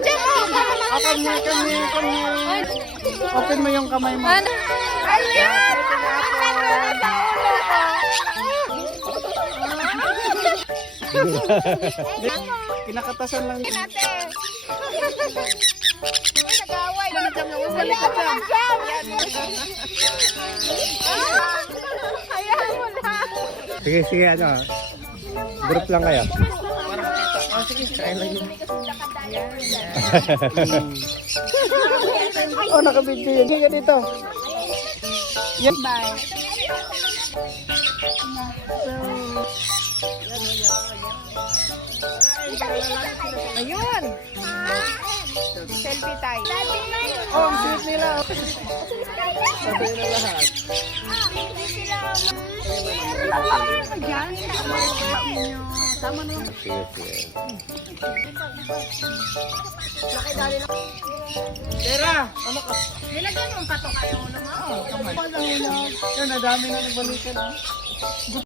Diyan mo. Kanya. Open mo yung kamay mo. Ayan! Kinakatasan lang. Nag-away. Balik ka dyan. Hayaan mo lang. Sige, ano. Group lang kayo. Sige, kain lang yun. Nakabidyo yun. Sige, dito. Yan. Bye. Ayun. Selfie tayo. Oh, ang sweet nila. Sabi na lahat. Sama na. Sige. Tera, ano ka? Nilagyan mo ang patok. Ayaw naman. Yan, nadami na nagbalikan.